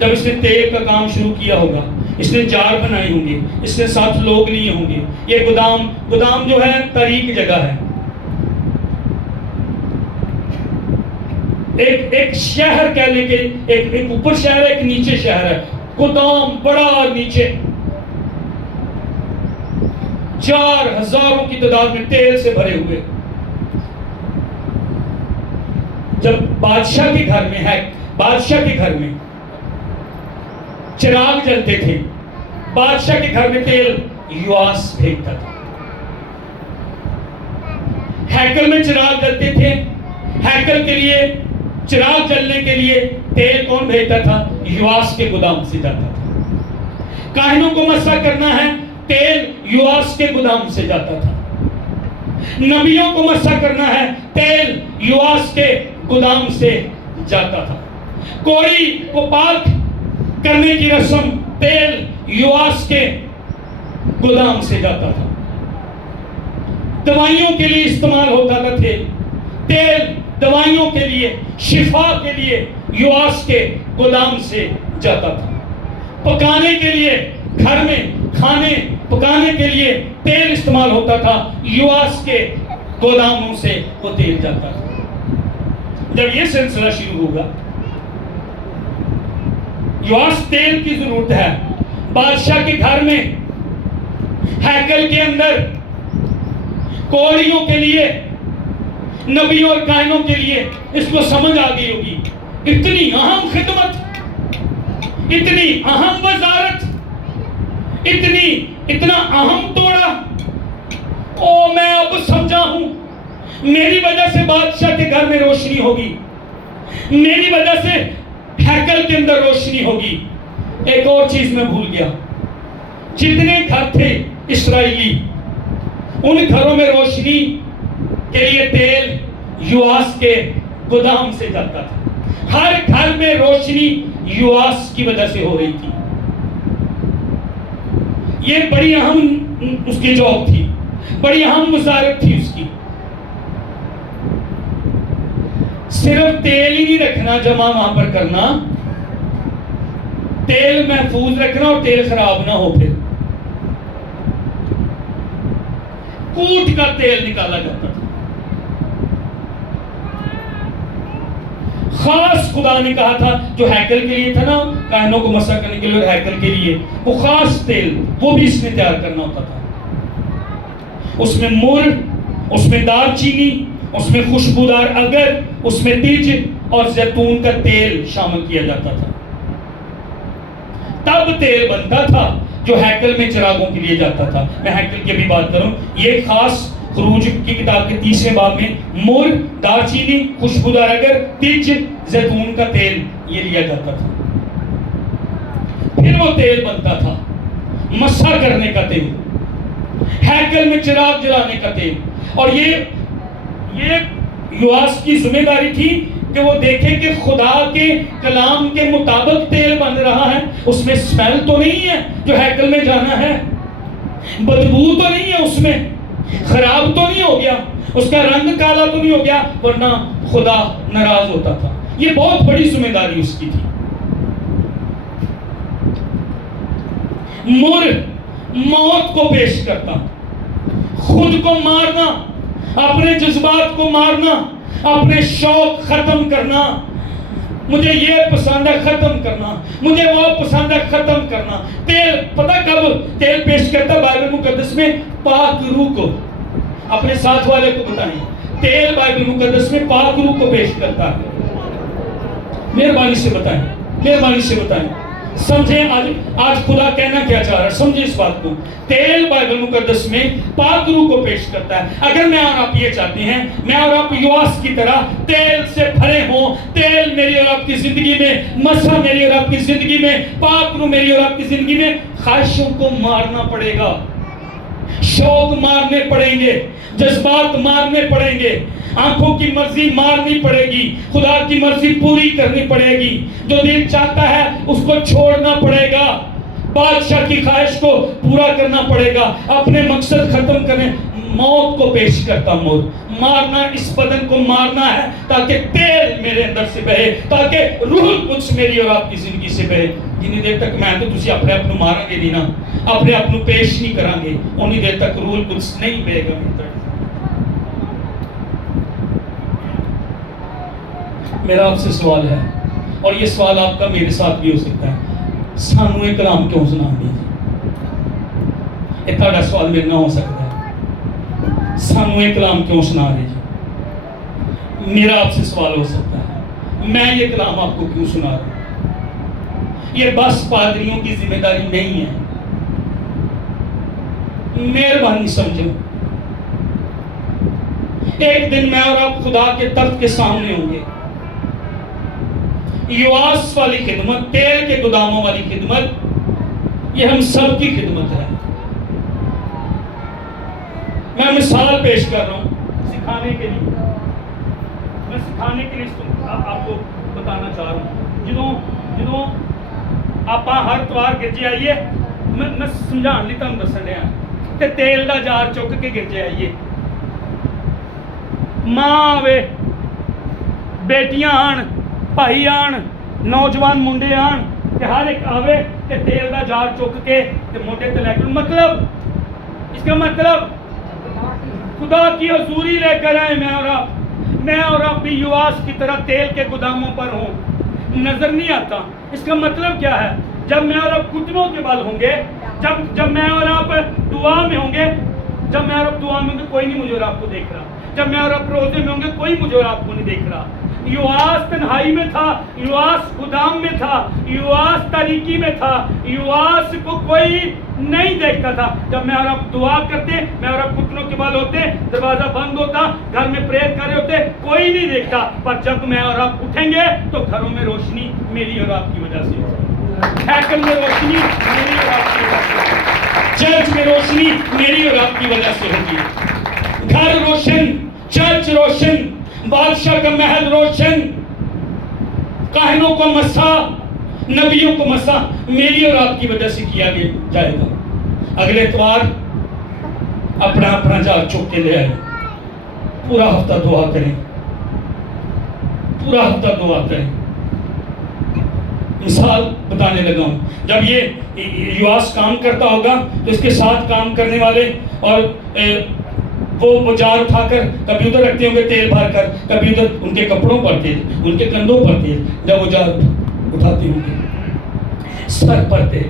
جب اس نے تیل کا کام شروع کیا ہوگا. اس نے جار بنائے ہوں گے، اس نے 7 لوگ لیے ہوں گے. یہ گودام جو ہے تاریک جگہ ہے. ایک شہر کہہ لیں کہ ایک اوپر شہر ہے، ایک نیچے شہر ہے. گودام بڑا نیچے، 4,000 کی تعداد میں تیل سے بھرے ہوئے. جب بادشاہ کے گھر میں ہے، بادشاہ کے گھر میں چراغ جلتے تھے، بادشاہ کے گھر میں تیل یواس بھیجتا تھا. ہیکل میں چراغ جلتے تھے، ہیکل کے لیے چراغ جلنے کے لیے تیل کون بھیجتا تھا؟ یواس کے گودام سے جاتا تھا. کاہنوں کو مسح کرنا ہے، تیل یواس کے گودام سے جاتا تھا. نبیوں کو مسح کرنا ہے، تیل یواس کے گودام سے جاتا تھا. کوڑی کو پاک کرنے کی رسم، تیل یواس کے گودام سے جاتا تھا. دوائیوں کے لیے استعمال ہوتا تھا تیل دوائیوں کے لیے، شفا کے لیے یواس کے گودام سے جاتا تھا. پکانے کے لیے، گھر میں کھانے پکانے کے لیے تیل استعمال ہوتا تھا، یواس کے گوداموں سے وہ تیل جاتا تھا. جب یہ سلسلہ شروع ہوگا، یواس تیل کی ضرورت ہے. بادشاہ کے گھر میں، ہیکل کے اندر، کوڑیوں کے لیے، نبیوں اور کاہنوں کے لیے. اس کو سمجھ آ گئی ہوگی اتنی اہم خدمت، اتنی اہم وزارت، اتنا اہم توڑا. او میں اب سمجھا ہوں، میری وجہ سے بادشاہ کے گھر میں روشنی ہوگی، میری وجہ سے ہیکل کے اندر روشنی ہوگی. ایک اور چیز میں بھول گیا، جتنے گھر تھے اسرائیلی، ان گھروں میں روشنی کے لیے تیل یواس کے گودام سے جاتا تھا. ہر گھر میں روشنی یواس کی وجہ سے ہو رہی تھی. یہ بڑی اہم اس کی جاب تھی، بڑی اہم وزارت تھی اس کی. صرف تیل ہی نہیں رکھنا جمع وہاں پر کرنا، تیل محفوظ رکھنا اور تیل خراب نہ ہو. پھر کوٹ کا تیل نکالا جاتا تھا. خاص خدا نے کہا تھا جو ہیکل کے لیے تھا نا، کاہنوں کو مسح کرنے کے لیے اور ہیکل کے لیے، وہ خاص تیل وہ بھی اس میں تیار کرنا ہوتا تھا. اس میں مر، اس میں دار چینی، اس میں خوشبودار اگر، اس میں تیج اور زیتون کا تیل شامل کیا جاتا تھا. تب تیل بنتا تھا جو ہیکل میں چراغوں کے لیے جاتا تھا. میں ہیکل کی بھی بات کروں، یہ خاص خروج کی کتاب کے 30ویں باب میں مر، دار چینی، خوشبودار اگر، تیج، زیتون کا تیل یہ لیا جاتا تھا. پھر وہ تیل بنتا تھا مسح کرنے کا تیل، ہیکل میں چراغ جلانے کا تیل. اور یہ یواس کی ذمہ داری تھی کہ وہ دیکھے کہ خدا کے کلام کے مطابق تیل بن رہا ہے. اس میں سمیل تو نہیں ہے جو ہیکل میں جانا ہے، بدبو تو نہیں ہے، اس میں خراب تو نہیں ہو گیا، اس کا رنگ کالا تو نہیں ہو گیا، ورنہ خدا ناراض ہوتا تھا. یہ بہت بڑی ذمہ داری اس کی تھی. مر موت کو پیش کرتا، خود کو مارنا، اپنے جذبات کو مارنا، اپنے شوق ختم کرنا. مجھے یہ پسند ہے ختم کرنا، مجھے وہ پسند ہے ختم کرنا. تیل پتہ کب تیل پیش کرتا؟ بائبل مقدس میں پاک روح کو. اپنے ساتھ والے کو بتائیں، تیل بائبل مقدس میں پاک روح کو پیش کرتا ہے. مہربانی سے بتائیں، مہربانی سے بتائیں. سمجھیں آج خدا کہنا کیا چاہ رہا ہے، سمجھیں اس بات کو. تیل بائبل مقدس میں پاک روح کو پیش کرتا ہے. اگر میں اور آپ یہ چاہتے ہیں میں اور آپ یواس کی طرح تیل سے بھرے ہوں، تیل میری اور آپ کی زندگی میں، مسح میری اور آپ کی زندگی میں، پاک روح میری اور آپ کی زندگی میں، خواہشوں کو مارنا پڑے گا، شوق مارنے پڑیں گے، جذبات مارنے پڑیں گے، آنکھوں کی مرضی مارنی پڑے گی، خدا کی مرضی پوری کرنی پڑے گی، جو دل چاہتا ہے اس کو چھوڑنا پڑے گا، بادشاہ کی خواہش کو پورا کرنا پڑے گا، اپنے مقصد ختم کرنے. موت کو پیش کرتا ہوں، مارنا، اس بدن کو مارنا ہے تاکہ تیل میرے اندر سے بہے، تاکہ روح القدس میری اور آپ کی زندگی سے بہے. جنہی دیر تک میں تو تسی اپنے اپنوں مارا گے نہیں نا، اپنے اپنوں پیش نہیں کران گے، انہی دیر تک روح القدس نہیں بہے گا میری طرف. میرا آپ سے سوال ہے، اور یہ سوال آپ کا میرے ساتھ بھی ہو سکتا ہے، سانو ایک کلام کیوں سنا دیجیے؟ یہ تھوڑا سوال میرے نہ ہو سکتا ہے، سانو ایک کلام کیوں سنا دیجیے؟ میرا آپ سے سوال ہو سکتا ہے، میں یہ کلام آپ کو کیوں سنا رہا ہوں؟ یہ بس پادریوں کی ذمہ داری نہیں ہے، مہربانی سمجھو. ایک دن میں اور آپ خدا کے تخت کے سامنے ہوں گے. یواس والی خدمت، تیل کے گوداموں والی خدمت، یہ ہم سب کی خدمت ہے. میں مثال پیش کر رہا ہوں سکھانے کے لیے، میں سکھانے کے لیے آپ کو بتانا چاہ رہا ہوں. جدوں آپ ہر اتوار گرجے آئیے، میں سمجھان لی تم دسن رہا تے تیل دا جار چک کے گرجے آئیے. ماں آوے، بیٹیاں آن، بھائی آن، نوجوان منڈے آن، تے ہر ایک آوے تے تیل دا جار چک کے تے موٹے تے لے کر، مطلب اس کا مطلب خدا کی حضوری لے کر آئے. میں اور آپ بھی یواس کی طرح تیل کے گوداموں پر ہوں، نظر نہیں آتا. اس کا مطلب کیا ہے؟ جب میں اور آپ گھٹنوں کے بل ہوں گے، جب میں اور آپ دعا میں ہوں گے، جب میں اور آپ دعا میں ہوں گے کوئی نہیں مجھے اور آپ کو دیکھ رہا. جب میں اور آپ روزے میں ہوں گے کوئی مجھے اور آپ کو نہیں دیکھ رہا. یواس تنہائی میں تھا، یواس خدام میں تھا، یواس تاریکی میں تھا، یواس کو کوئی نہیں دیکھتا تھا. جب میں اور آپ دعا کرتے، میں اور آپ گھٹنوں کے بل ہوتے، دروازہ بند ہوتا، گھر میں پریئر کر رہے ہوتے، کوئی نہیں دیکھتا. پر جب میں اور آپ اٹھیں گے تو گھروں میں روشنی میری اور آپ کی وجہ سے ہوگی، ہیکل میں روشنی میری اور آپ کی وجہ سے ہوگی، چرچ میں روشنی میری اور آپ کی وجہ سے ہوگی. گھر روشن، چرچ روشن، بادشاہ کا محل روشن، کاہنوں کو مسا، نبیوں کو مسا میری اور آپ کی وجہ سے کیا جائے گا. اگلے اتوار اپنا جال چوک کے لے آئے، پورا ہفتہ دعا کریں، پورا ہفتہ دعا کریں. مثال بتانے لگا ہوں، جب یہ یواس کام کرتا ہوگا تو اس کے ساتھ کام کرنے والے اور وہ جار اٹھا کر کبھی ادھر رکھتے ہوں گے تیل بھر کر، کبھی ادھر ان کے کپڑوں پر تیل، ان کے کندھوں پر تیل. جب وہ جار اٹھاتے ہوں گے، سر پر تیل،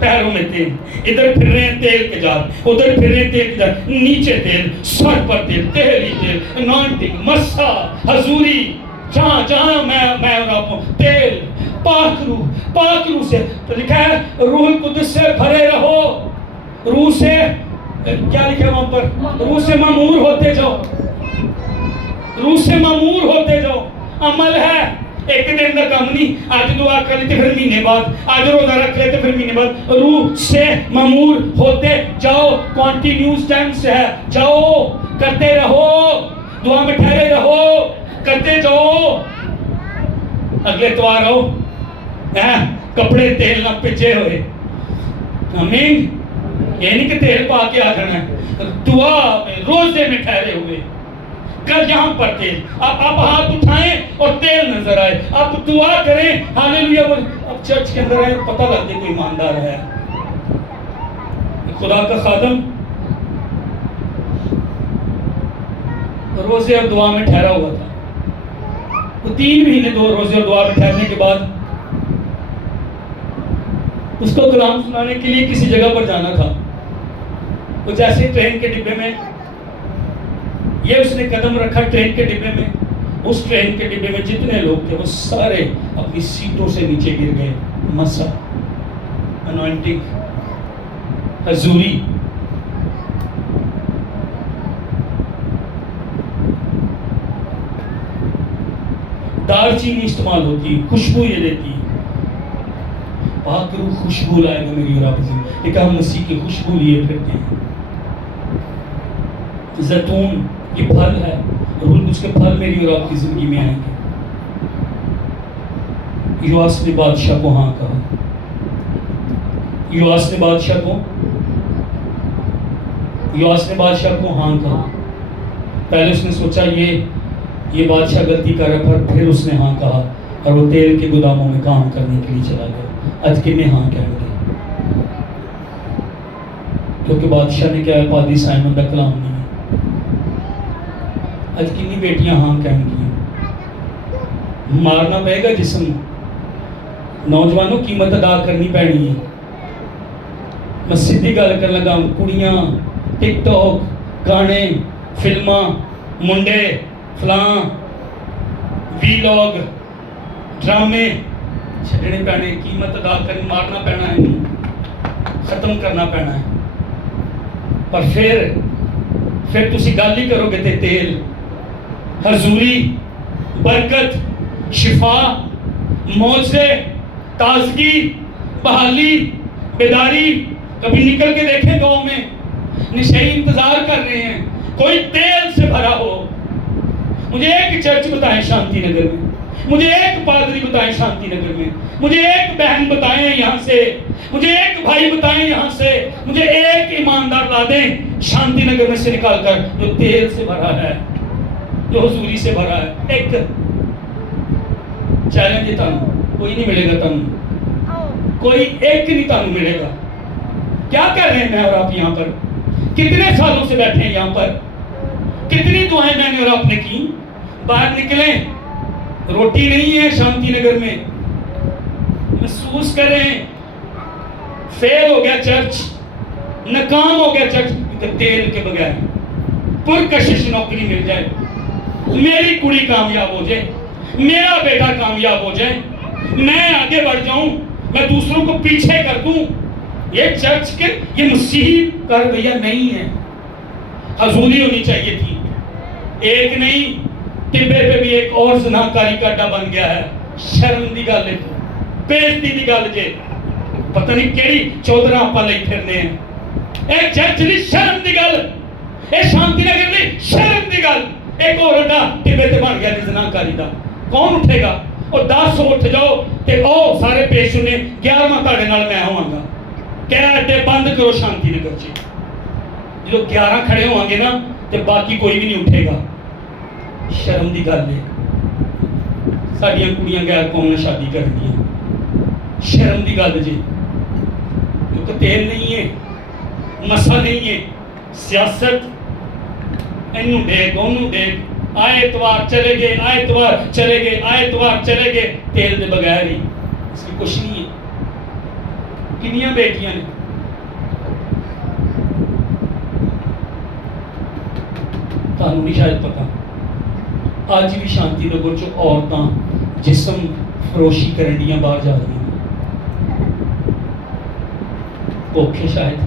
پیروں میں تیل، ادھر پھر رہے ہیں تیل کے جار، ادھر پھر رہے ہیں تیل کے جار، نیچے تیل، سر پر تیل، تیل ہی تیل، انوائنٹنگ، مسا، حضوری، جہاں میں اور آپ تیل، پاک روح سے. تو لکھا ہے روح القدس سے بھرے رہو، روح سے کیا لکھا ہے وہاں پر؟ روح سے معمور ہوتے جاؤ، روح سے معمور ہوتے جاؤ. عمل ہے، ایک دن کا کام نہیں. آج دعا کر لیتے پھر مہینے بعد، آج روزہ رکھ لیتے پھر مہینے بعد. روح سے معمور ہوتے جاؤ، کنٹینیوس ٹینس ہے، جاؤ کرتے رہو، دعا میں ٹھہرے رہو، کرتے جاؤ. اگلے اتوار آؤ، کپڑے تیل نہ پچے ہوئے. آمین. یہ نہیں کہ تیل پا کے آ جانا ہے، دعا میں روزے میں ٹھہرے ہوئے. کل یہاں پر تیل، آپ ہاتھ اٹھائیں اور تیل نظر آئے، آپ دعا کریں، ہاللیلویا. اب چرچ کے اندر آئے پتہ لگ دے کوئی ایماندار ہے. خدا کا خادم روزے اور دعا میں ٹھہرا ہوا تھا. وہ 3 مہینے 2 روزے اور دعا میں ٹھہرنے کے بعد اس کو کلام سنانے کے لیے کسی جگہ پر جانا تھا. وہ جیسے ٹرین کے ڈبے میں یہ اس نے قدم رکھا، ٹرین کے ڈبے میں، اس ٹرین کے ڈبے میں جتنے لوگ تھے وہ سارے اپنی سیٹوں سے نیچے گر گئے. مسا anointing, حضوری. دار چینی استعمال ہوتی ہے، خوشبو یہ دیتی ہے. پاک روح خوشبو لائے گا میری اور آپ کی زندگی. ایک ہم مسیح کی خوشبو لیے پھرتے ہیں. زیتون یہ پھل ہے، روح القدس کے پھل میری اور آپ کی زندگی میں آئیں گے. یواس نے بادشاہ کو ہاں کہا. یواس نے بادشاہ کو ہاں کہا. پہلے اس نے سوچا یہ بادشاہ غلطی کر رہا ہے، پھر اس نے ہاں کہا اور وہ تیل کے گوداموں میں کام کرنے کے لیے چلا گیا. آج کتنے ہاں کہیں گے؟ کیونکہ بادشاہ نے کیا ہے، پادری سائمن کا کلام نہیں ہے. آج کتنی بیٹیاں ہاں کہیں گی؟ مارنا پڑے گا جسم. نوجوانوں قیمت ادا کرنی پڑنی ہے. میں سیدھی گل کر لگا، کڑیاں ٹک ٹاک گانے فلماں منڈے فلاں ویلاگ ڈرامے چھڈنے پینے. قیمت ادا کرنی، مارنا پینا ہے، ختم کرنا پینا ہے. پر پھر تسی گل ہی کرو گے تے تیل، حضوری، برکت، شفا، معجزے، تازگی، بحالی، بیداری. کبھی نکل کے دیکھیں گاؤں میں نشئی انتظار کر رہے ہیں کوئی تیل سے بھرا ہو. مجھے ایک چرچ بتائیں شانتی نگر میں، مجھے ایک پادری بتائیں شانتی نگر میں، مجھے ایک بہن بتائیں یہاں سے، مجھے ایک بھائی بتائیں یہاں سے، مجھے ایک ایماندار لا دیں شانتی نگر میں سے نکال کر جو تیل سے بھرا ہے، جو حضوری سے بھرا ہے. ایک چیلنج ہے، تانوں کوئی نہیں ملے گا، تانوں کوئی ایک نہیں تانوں ملے گا. کیا کر رہے ہیں میں اور آپ یہاں پر؟ کتنے سالوں سے بیٹھے ہیں یہاں پر؟ کتنی دعائیں میں نے اور آپ نے کی؟ باہر نکلیں، روٹی نہیں ہے شانتی نگر میں. محسوس کریں فیل ہو گیا چرچ، ناکام ہو گیا چرچ. تیل کے بغیر پرکشش نوکری مل جائے، میری کڑی کامیاب ہو جائے، میرا بیٹا کامیاب ہو جائے، میں آگے بڑھ جاؤں، میں دوسروں کو پیچھے کر دوں. یہ چرچ کے یہ مسیحی کا رویہ نہیں ہے. حضوری ہونی چاہیے تھی. ایک نہیں، ٹبے پہ بھی ایک اور زناکاری کا اڈا بن گیا ہے. شرم دی گل ہے، بےزتی دی گل جے. پتہ نہیں کیڑی چودرا آپ لے پھرنے ہیں. اے چرچ دی شرم دی گل، اے شانتی نگر دی شرم دی گل. ایک اور اڈا ٹبے تے بن گیا دی زناکاری دا. کون اٹھے گا؟ اور 10 اٹھ جاؤ تے او سارے پیش ہونے 11واں تاڑے نال میں ہوں گا. کہہ اڈے بند کرو شانتی نگر چ. جو 11 کھڑے ہوں گے نا تے باقی کوئی بھی نہیں اٹھے گا. شرم دی گل ہے. ساڈیاں کڑیاں غیر قوم نے شادی کر دی. شرم دی گل جی. کیونکہ تیل نہیں ہے، مسا نہیں ہے، سیاست اینو دیکھ اونوں دیکھ. آئے اتوار چلے گئے، آئے اتوار چلے گئے، آئے اتوار چلے گئے. تیل دے بغیر ہی اس کی کچھ نہیں ہے. کنیاں بیٹیاں نے تانوں نہیں شاید پتا، آج بھی شانتی نگر چ عورتاں جسم فروشی کرن دیاں باہر جا رہی ہیں. بھوکے شاید،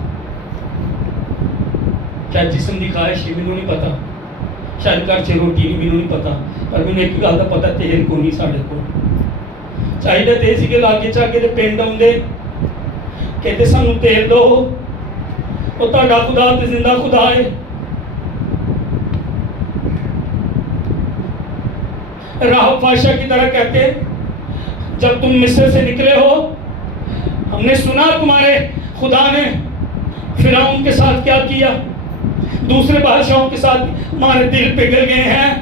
شاید جسم دی خواہش ہے، مینوں نہیں پتا. شاید گھر چ روٹی نہیں، مینوں نہیں پتا. پر مینوں ایک گل دا پتا، تیل کو نہیں ساڈے کول. چاہیے تے سی کہ لاگے چاگے تے پنڈ آوندے کہتے سانوں تیل دو، وہ تہاڈا خدا تے زندہ خدا ہے. راہب فاشا کی طرح کہتے، جب تم مصر سے نکلے ہو ہم نے سنا تمہارے خدا نے فرعون کے ساتھ کیا کیا، دوسرے بادشاہوں کے ساتھ ہمارے دل پگھل گئے ہیں.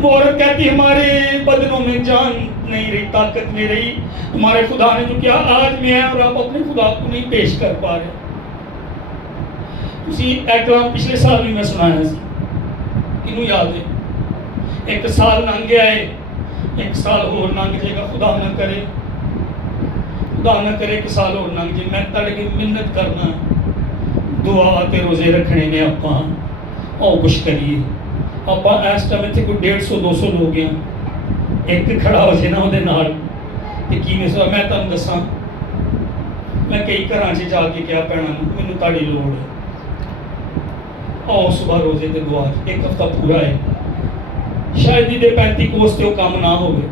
وہ عورت کہتی ہمارے بدنوں میں جان نہیں رہی، طاقت نہیں رہی. تمہارے خدا نے جو کیا آج میں ہے اور آپ اپنے خدا کو نہیں پیش کر پا رہے. اسی اکرام پچھلے سال بھی میں سنایا سی، انہوں یاد ہے. ایک سال لنگ گیا ہے، ایک سال اور لنگ جائے گا. خدا نہ کرے، خدا نہ کرے ایک سال اور لنگ جائے. میں تڑ کے منت کرنا، دعا تے روزے رکھنے نے اپاں او کچھ کریے. اپاں اس ٹائم تے کوئی 150-200 لوگ ہیں. ایک کھڑا ہو جائے نا وہ نال تے کی میں تانوں دساں میں کئی گھراں 'ਚ جا کے کیا بھੈਣਾਂ ਨੂੰ ਮੈਨੂੰ ਤੁਹਾਡੀ ਲੋੜ ਹੈ ਆਓ ਸੁਬਾਹ ਰੋਜ਼ੇ ਤੇ ਦੁਆ ਇੱਕ ਹਫ਼ਤਾ ਪੂਰਾ ਹੈ ਸ਼ਾਇਦ ਇਹਦੇ 35 ਕੋਸ ਤੇ ਉਹ ਕੰਮ ਨਾ ਹੋਵੇ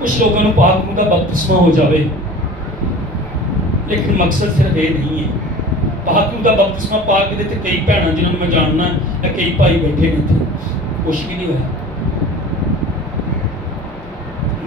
ਕੁਛ ਲੋਕਾਂ ਨੂੰ ਪਾਕ ਨੂੰ ਦਾ ਬਪਤਿਸਮਾ ਹੋ ਜਾਵੇ ਲੇਕਿਨ ਮਕਸਦ ਸਿਰਫ ਇਹ ਨਹੀਂ ਹੈ ਪਾਕ ਨੂੰ ਦਾ ਬਪਤਿਸਮਾ ਪਾ ਕੇ ਤੇ ਕਈ ਭੈਣਾਂ ਜਿਨ੍ਹਾਂ ਨੂੰ ਮੈਂ ਜਾਣਦਾ ਹੈ ਕਈ ਭਾਈ ਬੈਠੇ ਨੇ ਇੱਥੇ ਕੁਛ ਵੀ ਨਹੀਂ ਹੋਇਆ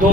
2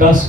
10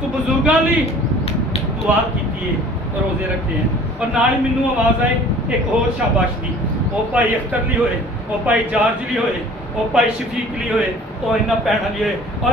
تو بزرگاں ਲਈ دعا ਕੀਤੀ ہے روزے رکھے ہیں اور نال مینوں آواز آئی ایک اور شاباش دی وہ بھائی اختر ਲਈ ہوئے وہ بھائی جارج ਲਈ ہوئے وہ بھائی شفیق ਲਈ ہوئے وہ ਇਹਨਾਂ ਭੈਣਾਂ ਲਈ ਹੋਏ ਔਰ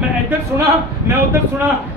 ਮੈਂ ਇੱਧਰ ਸੁਣਾ ਮੈਂ ਉੱਧਰ ਸੁਣਾ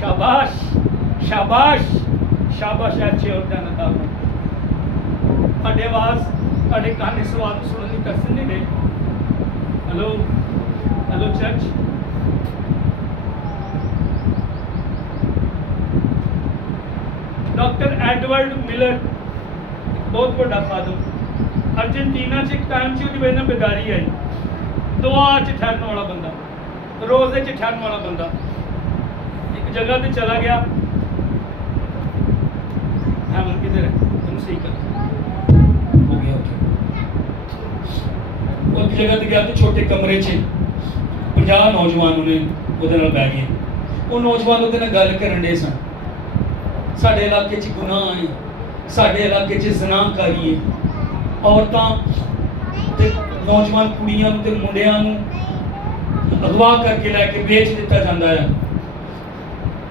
ਸ਼ਾਬਾਸ਼ ਸ਼ਾਬਾਸ਼ ਸ਼ਾਬਾਸ਼ ਅੱਛੇ ਔਰ ਜਨਤਾ ਨੂੰ ਤੁਹਾਡੀ ਆਵਾਜ਼ ਤੁਹਾਡੇ ਕੰਨ ਇਸ ਆਵਾਜ਼ ਨੂੰ ਸੁਣਨ ਦੀ ਤਰਸ ਨਹੀਂ ਰਹੇ hello hello church doctor Edward Miller ਬਹੁਤ ਵੱਡਾ ਖਾਦਮ ਅਰਜਨਟੀਨਾ 'ਚ ਇੱਕ ਟਾਈਮ 'ਚ ਉਹਦੀ ਵਜ੍ਹਾ ਨਾਲ ਬੇਦਾਰੀ ਆਈ ਦੁਆ 'ਚ ਠਹਿਰਨ ਵਾਲਾ ਬੰਦਾ ਰੋਜ਼ੇ 'ਚ ਠਹਿਰਨ ਵਾਲਾ ਬੰਦਾ ਇੱਕ ਜਗ੍ਹਾ ਤੇ ਚਲਾ ਗਿਆ ਹੈਮਨ ਕਿਧਰ ਹੈ ਤੈਨੂੰ ਸਹੀ ਕਰ ਹੋ ਗਿਆ ਉਹ ਜਗ੍ਹਾ ਤੇ ਗਿਆ ਤੇ ਛੋਟੇ ਕਮਰੇ 'ਚ 50 ਨੌਜਵਾਨ ਉਹਦੇ ਨਾਲ ਬਹਿ ਗਏ ਉਹ ਨੌਜਵਾਨ ਉਹਦੇ ਨਾਲ ਗੱਲ ਕਰਨ ਡੇ ਸਨ ਸਾਡੇ ਇਲਾਕੇ 'ਚ ਗੁਨਾਹ ਹੈ ਸਾਡੇ ਇਲਾਕੇ 'ਚ ਜ਼ਨਾਕਾਰੀ ਹੈ ਔਰਤਾਂ ਤੇ ਨੌਜਵਾਨ ਕੁੜੀਆਂ ਨੂੰ ਤੇ ਮੁੰਡਿਆਂ ਨੂੰ ਅਗਵਾ ਕਰਕੇ ਲੈ ਕੇ ਵੇਚ ਦਿੱਤਾ ਜਾਂਦਾ ਹੈ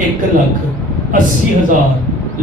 1,80,000